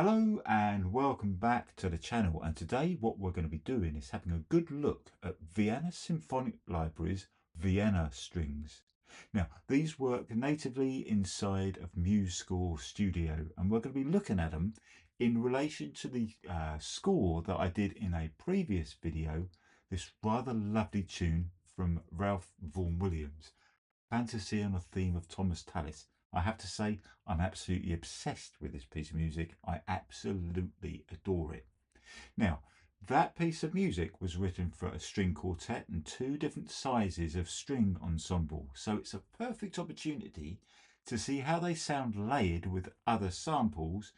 Hello and welcome back to the channel, and today what we're going to be doing is having a good look at Vienna Symphonic Library's Vienna Strings. Now these work natively inside of MuseScore Studio, and we're going to be looking at them in relation to the score that I did in a previous video, this rather lovely tune from Vaughn Williams Fantasia on a theme of Thomas Tallis. I have to say, I'm absolutely obsessed with this piece of music. I absolutely adore it. Now, that piece of music was written for a string quartet and two different sizes of string ensemble, so it's a perfect opportunity to see how they sound layered with other samples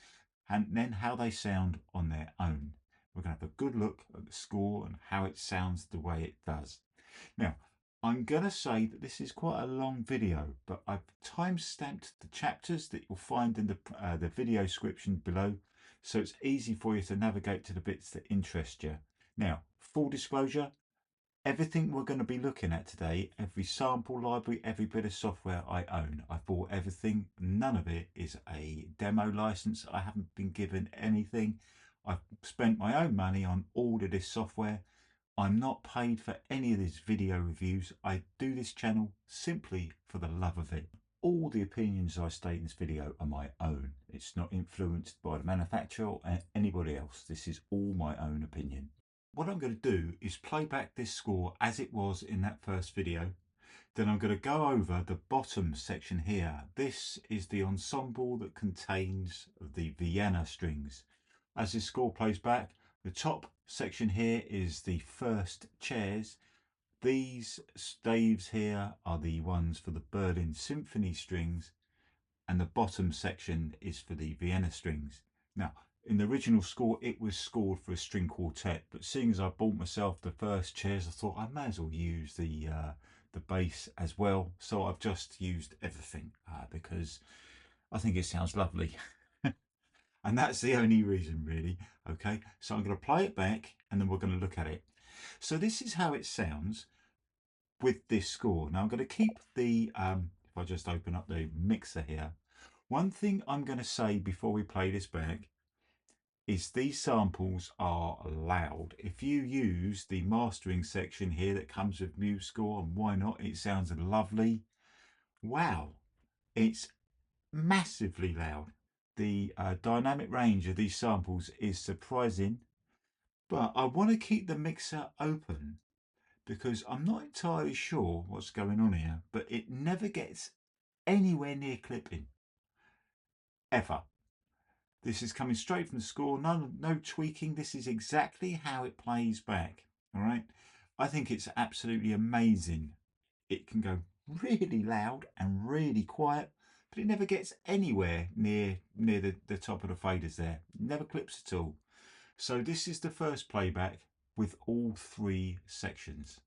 and then how they sound on their own. We're going to have a good look at the score and how it sounds the way it does. Now, I'm going to say that this is quite a long video, but I've time-stamped the chapters that you'll find in the video description below, so it's easy for you to navigate to the bits that interest you. Now, full disclosure, everything we're going to be looking at today, every sample library, every bit of software I own. I've bought everything. None of it is a demo license. I haven't been given anything. I've spent my own money on all of this software. I'm not paid for any of these video reviews. I do this channel simply for the love of it. All the opinions I state in this video are my own. It's not influenced by the manufacturer or anybody else. This is all my own opinion. What I'm going to do is play back this score as it was in that first video. Then I'm going to go over the bottom section here. This is the ensemble that contains the Vienna strings. As this score plays back, the top section here is the first chairs. These staves here are the ones for the Berlin Symphony strings, and the bottom section is for the Vienna strings. Now, in the original score, it was scored for a string quartet, but seeing as I bought myself the first chairs, I thought I may as well use the bass as well. So I've just used everything because I think it sounds lovely. And that's the only reason, really. Okay, so I'm going to play it back and then we're going to look at it. So this is how it sounds with this score. Now I'm going to keep the, if I just open up the mixer here, one thing I'm going to say before we play this back is these samples are loud. If you use the mastering section here that comes with MuseScore, and why not, it sounds lovely. Wow, it's massively loud. The dynamic range of these samples is surprising, but I want to keep the mixer open because I'm not entirely sure what's going on here, but it never gets anywhere near clipping, ever. This is coming straight from the score, no tweaking. This is exactly how it plays back, all right? I think it's absolutely amazing. It can go really loud and really quiet, but it never gets anywhere near the top of the faders there. Never clips at all. So this is the first playback with all three sections.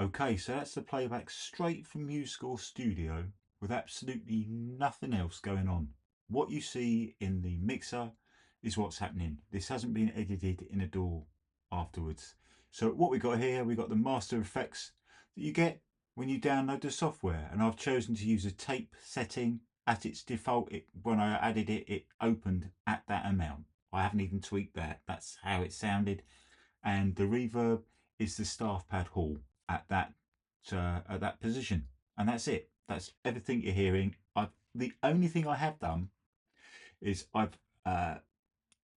Okay, so that's the playback straight from MuseScore Studio with absolutely nothing else going on. What you see in the mixer is what's happening. This hasn't been edited in a DAW afterwards. So what we got here, we got the master effects that you get when you download the software, and I've chosen to use a tape setting at its default. When I added it, it opened at that amount. I haven't even tweaked that. That's how it sounded. And the reverb is the staff pad hall at that position, and that's it. That's everything you're hearing. The only thing I have done is I've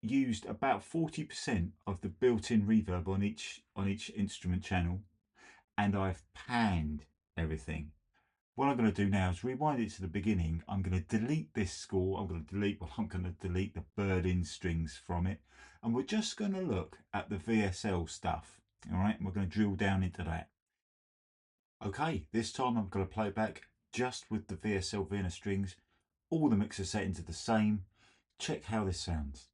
used about 40% of the built-in reverb on each instrument channel, and I've panned everything. What I'm going to do now is rewind it to the beginning. I'm going to delete this score. I'm going to delete the bird-in strings from it. And we're just going to look at the VSL stuff. All right, and we're going to drill down into that. Okay, this time I'm going to play back just with the VSL Vienna Strings. All the mixer settings are the same. Check how this sounds.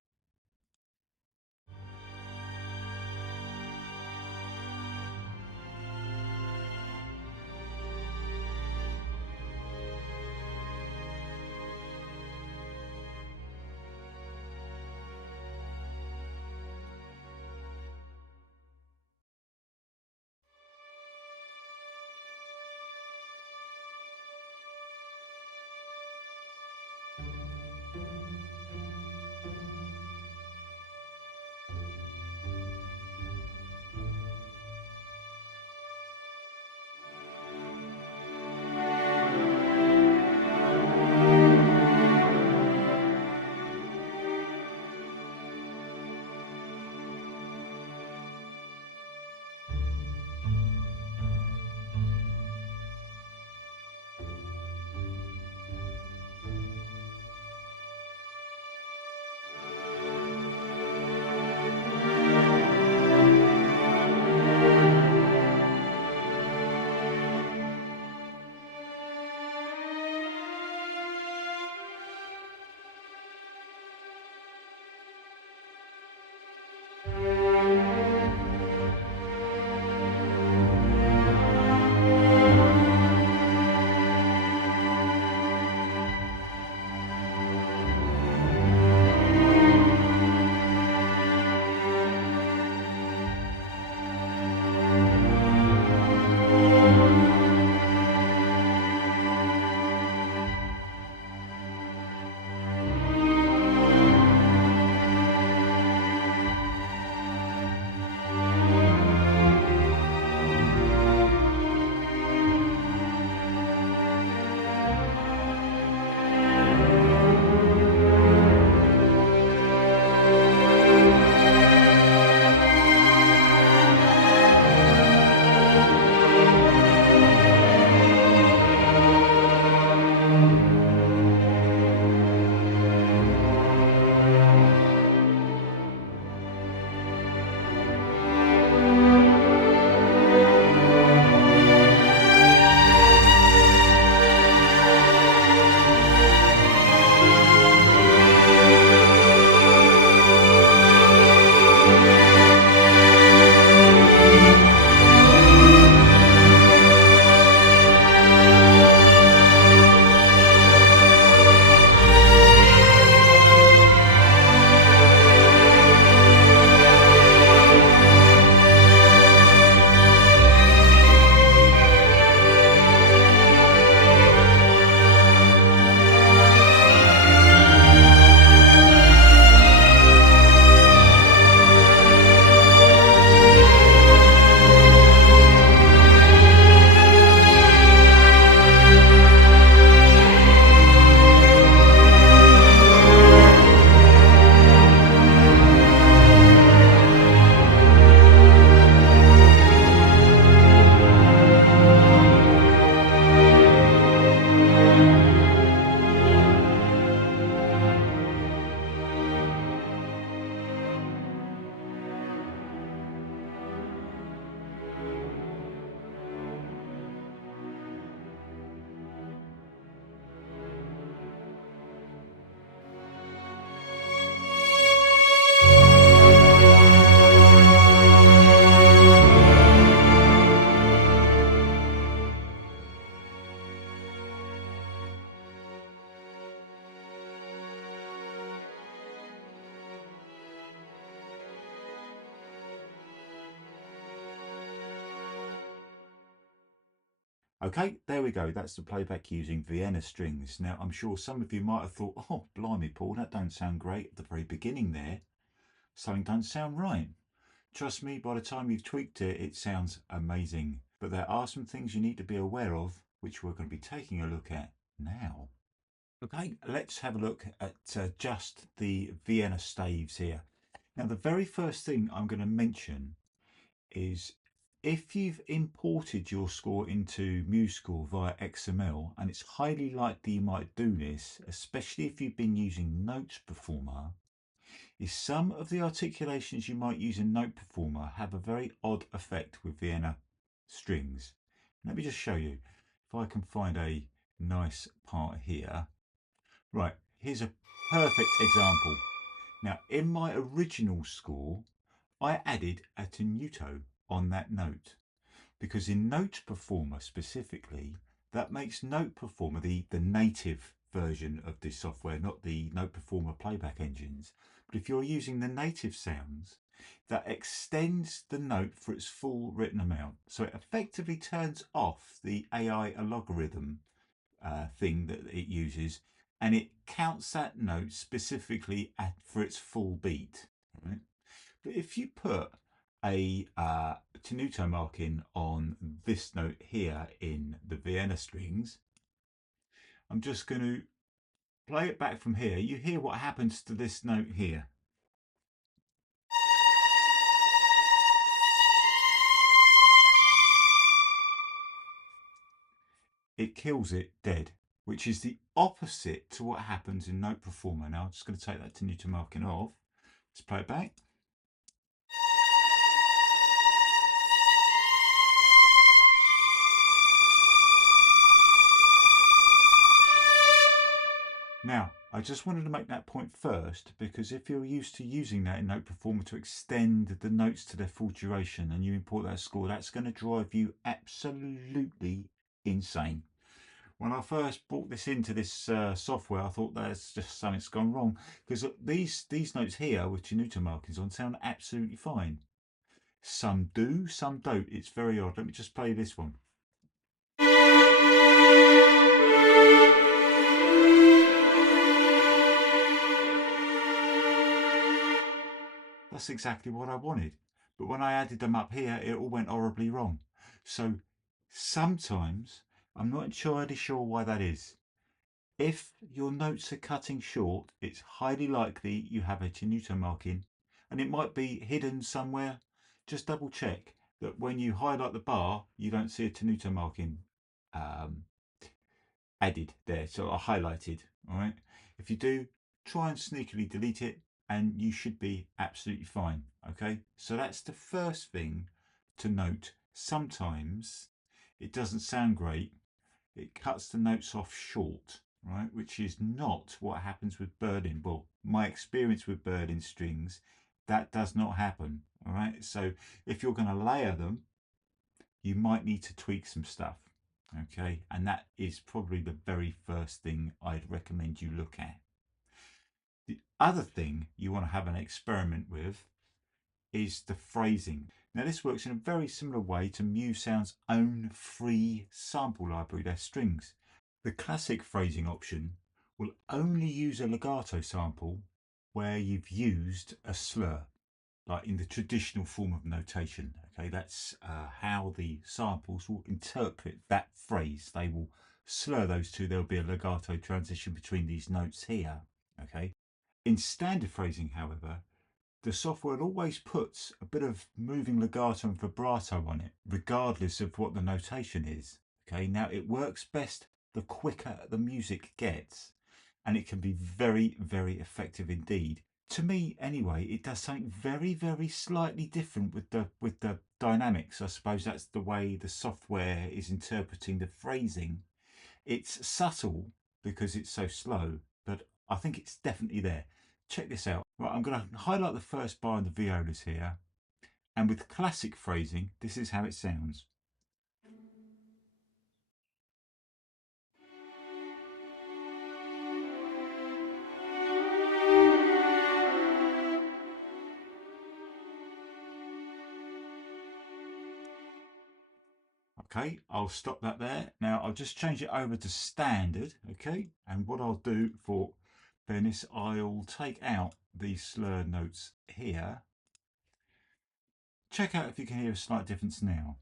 Okay, there we go. That's the playback using Vienna strings. Now, I'm sure some of you might have thought, oh, blimey, Paul, that don't sound great at the very beginning there. Something don't sound right. Trust me, by the time you've tweaked it, it sounds amazing. But there are some things you need to be aware of, which we're going to be taking a look at now. Okay, let's have a look at just the Vienna staves here. Now, the very first thing I'm going to mention is if you've imported your score into MuseScore via XML, and it's highly likely you might do this, especially if you've been using Note Performer, is some of the articulations you might use in Note Performer have a very odd effect with Vienna strings. Let me just show you. If I can find a nice part here. Right, here's a perfect example. Now, in my original score, I added a tenuto on that note because in Note Performer specifically, that makes Note Performer the native version of this software, not the Note Performer playback engines. But if you're using the native sounds, that extends the note for its full written amount. So it effectively turns off the AI algorithm thing that it uses, and it counts that note specifically for its full beat. Right? But if you put a tenuto marking on this note here in the Vienna strings, I'm just going to play it back from here. You hear what happens to this note here. It kills it dead, which is the opposite to what happens in Note Performer. Now I'm just going to take that tenuto marking off. Let's play it back. Now, I just wanted to make that point first because if you're used to using that in Note Performer to extend the notes to their full duration and you import that score, that's going to drive you absolutely insane. When I first brought this into this software, I thought there's just something's gone wrong because these notes here with tenuto markings on sound absolutely fine. Some do, some don't. It's very odd. Let me just play this one. That's exactly what I wanted. But when I added them up here, it all went horribly wrong. So sometimes I'm not entirely sure why that is. If your notes are cutting short, it's highly likely you have a tenuto marking and it might be hidden somewhere. Just double check that when you highlight the bar, you don't see a tenuto marking added there, so highlighted. All right. If you do, try and sneakily delete it and you should be absolutely fine. Okay. So that's the first thing to note. Sometimes it doesn't sound great. It cuts the notes off short, right? Which is not what happens with Berlin. Well, my experience with Berlin strings, that does not happen. All right. So if you're going to layer them, you might need to tweak some stuff. Okay, and that is probably the very first thing I'd recommend you look at. The other thing you want to have an experiment with is the phrasing. Now this works in a very similar way to MuseSound's own free sample library, their strings. The classic phrasing option will only use a legato sample where you've used a slur, like in the traditional form of notation. Okay, that's how the samples will interpret that phrase. They will slur those two. There'll be a legato transition between these notes here. Okay, in standard phrasing, however, the software always puts a bit of moving legato and vibrato on it, regardless of what the notation is. Okay, now it works best the quicker the music gets, and it can be very, very effective indeed. To me anyway, it does something very, very slightly different with the dynamics. I suppose that's the way the software is interpreting the phrasing. It's subtle because it's so slow, but I think it's definitely there. Check this out. Right, I'm going to highlight the first bar in the violas here, and with classic phrasing, this is how it sounds. Okay, I'll stop that there. Now I'll just change it over to standard, okay? And what I'll do for fairness, I'll take out these slur notes here. Check out if you can hear a slight difference now.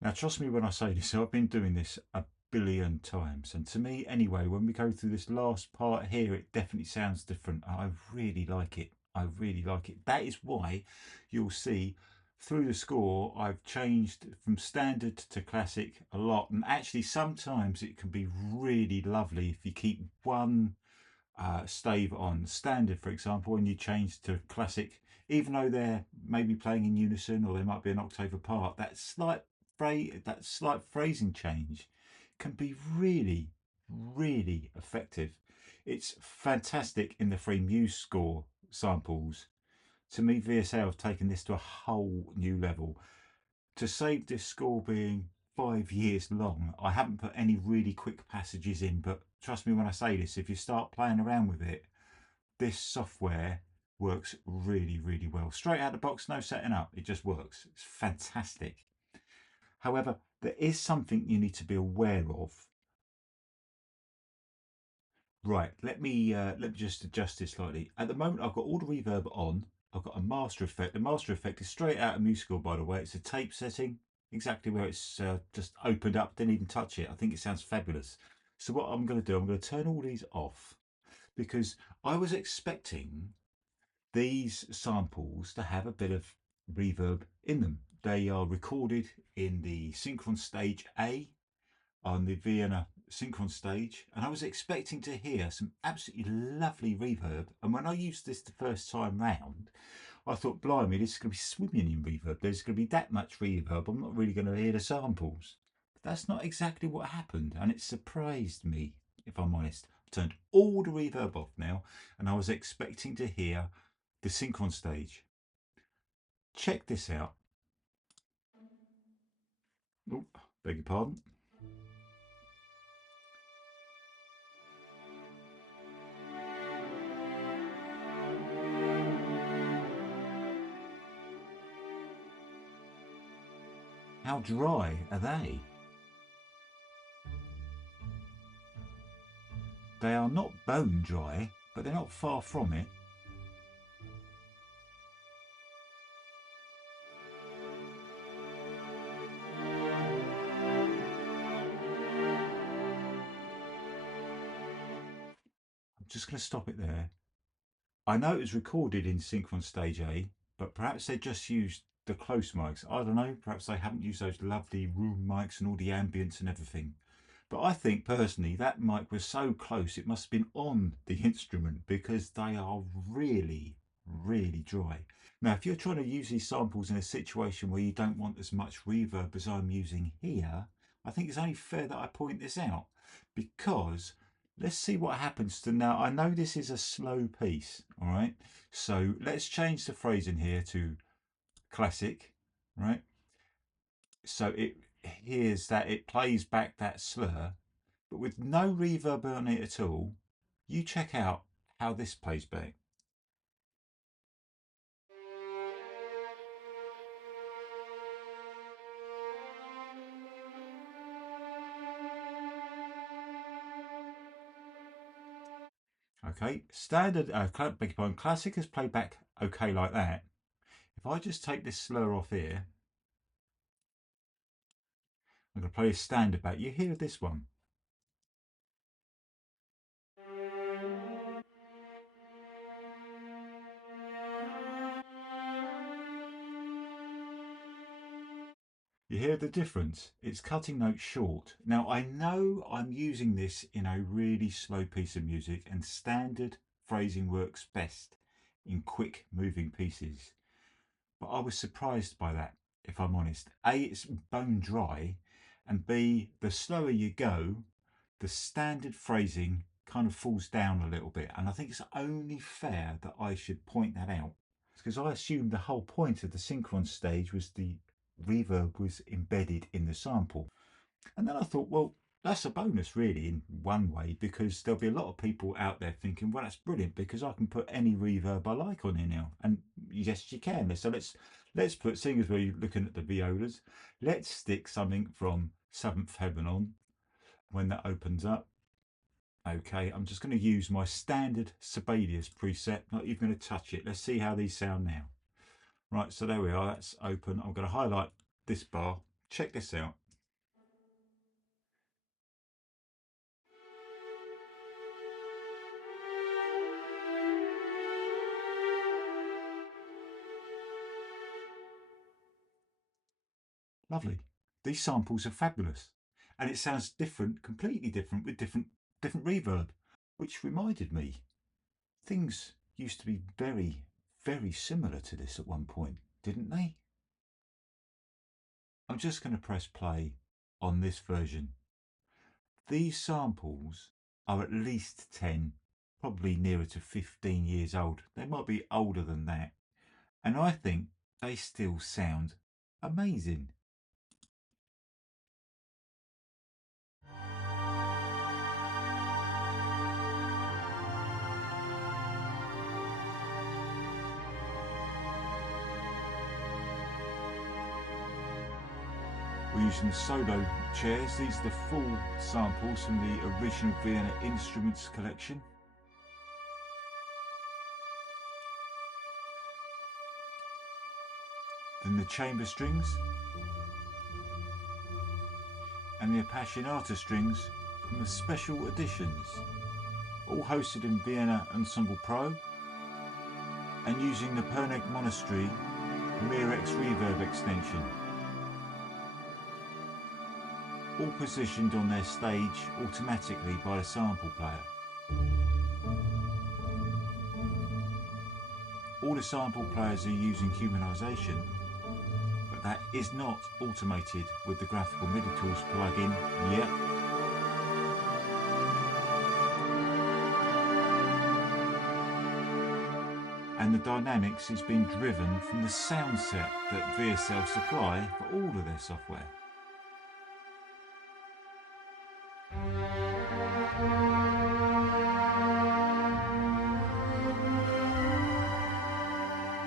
Now, trust me when I say this, I've been doing this a billion times. And to me, anyway, when we go through this last part here, it definitely sounds different. I really like it. I really like it. That is why you'll see through the score, I've changed from standard to classic a lot. And actually, sometimes it can be really lovely if you keep one stave on standard, for example, and you change to classic, even though they're maybe playing in unison or they might be an octave apart, that slight phrasing change can be really, really effective. It's fantastic in the free MuseScore samples. To me, VSL have taken this to a whole new level. To save this score being 5 years long, I haven't put any really quick passages in, but trust me when I say this, if you start playing around with it, this software works really, really well. Straight out of the box, no setting up, it just works. It's fantastic. However, there is something you need to be aware of. Right, let me just adjust this slightly. At the moment, I've got all the reverb on. I've got a master effect. The master effect is straight out of MuseScore, by the way. It's a tape setting, exactly where it's just opened up. Didn't even touch it. I think it sounds fabulous. So what I'm going to do, I'm going to turn all these off because I was expecting these samples to have a bit of reverb in them. They are recorded in the Synchron Stage A on the Vienna Synchron stage, and I was expecting to hear some absolutely lovely reverb. And when I used this the first time round, I thought, blimey, this is going to be swimming in reverb. There's going to be that much reverb. I'm not really going to hear the samples. But that's not exactly what happened, and it surprised me, if I'm honest. I've turned all the reverb off now, and I was expecting to hear the Synchron stage. Check this out. Oh, beg your pardon. How dry are they? They are not bone dry, but they're not far from it. I'm just going to stop it there. I know it was recorded in Synchron Stage A, but perhaps they just used the close mics. I don't know, perhaps they haven't used those lovely room mics and all the ambience and everything. But I think personally that mic was so close it must have been on the instrument because they are really, really dry. Now, if you're trying to use these samples in a situation where you don't want as much reverb as I'm using here, I think it's only fair that I point this out because let's see what happens to now. I know this is a slow piece, all right? So let's change the phrasing here to classic, right? So it hears that it plays back that slur, but with no reverb on it at all. You check out how this plays back. Okay, standard, beg your pardon, classic has played back okay like that. If I just take this slur off here, I'm going to play a standard back. You hear this one. You hear the difference? It's cutting notes short. Now, I know I'm using this in a really slow piece of music, and standard phrasing works best in quick moving pieces. But I was surprised by that, if I'm honest. A, it's bone dry, and B, the slower you go, the standard phrasing kind of falls down a little bit. And I think it's only fair that I should point that out. Because I assumed the whole point of the Synchron stage was the reverb was embedded in the sample. And then I thought, well, that's a bonus really in one way, because there'll be a lot of people out there thinking, well, that's brilliant because I can put any reverb I like on here now. And yes, you can. So let's put, seeing as we're looking at the violas, let's stick something from Seventh Heaven on when that opens up. Okay, I'm just going to use my standard Sibelius preset, not even going to touch it. Let's see how these sound now. Right, so there we are, that's open. I'm going to highlight this bar. Check this out. Lovely. These samples are fabulous. And it sounds different, completely different, with different reverb, which reminded me, things used to be very, very similar to this at one point, didn't they? I'm just going to press play on this version. These samples are at least 10, probably nearer to 15 years old. They might be older than that. And I think they still sound amazing. We're using the solo chairs. These are the full samples from the original Vienna Instruments collection. Then the chamber strings and the Appassionata strings from the special editions, all hosted in Vienna Ensemble Pro and using the Pernek Monastery Mirex reverb extension, all positioned on their stage automatically by the sample player. All the sample players are using humanization, but that is not automated with the Graphical MIDI Tools plugin yet. And the dynamics is being driven from the sound set that VSL supply for all of their software.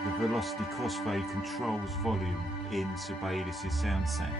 The velocity crossfade controls volume in Sibelius' sound set.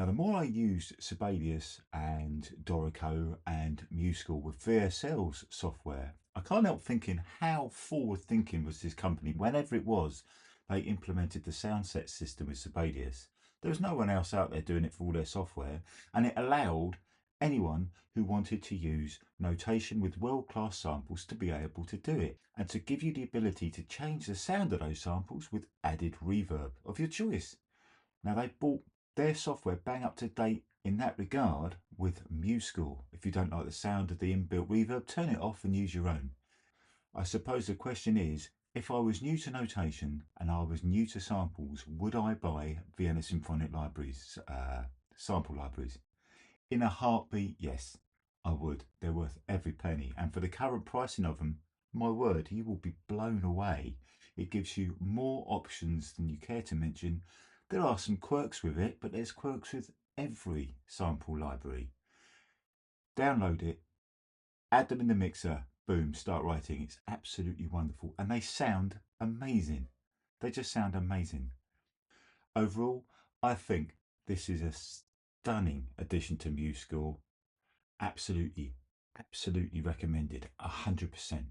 Now, the more I used Sibelius and Dorico and MuseScore with VSL's software, I can't help thinking how forward-thinking was this company. Whenever it was they implemented the soundset system with Sibelius, there was no one else out there doing it for all their software, and it allowed anyone who wanted to use notation with world-class samples to be able to do it, and to give you the ability to change the sound of those samples with added reverb of your choice. Now, they brought their software bang up to date in that regard with MuseScore. If you don't like the sound of the inbuilt reverb, turn it off and use your own. I suppose the question is, if I was new to notation and I was new to samples, would I buy Vienna Symphonic Libraries, sample libraries? In a heartbeat, yes, I would. They're worth every penny. And for the current pricing of them, my word, you will be blown away. It gives you more options than you care to mention. There are some quirks with it, but there's quirks with every sample library. Download it, add them in the mixer, boom, start writing. It's absolutely wonderful. And they sound amazing. They just sound amazing. Overall, I think this is a stunning addition to MuseScore. Absolutely, absolutely recommended, 100%.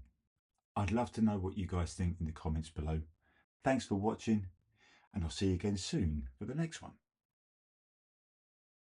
I'd love to know what you guys think in the comments below. Thanks for watching, and I'll see you again soon for the next one.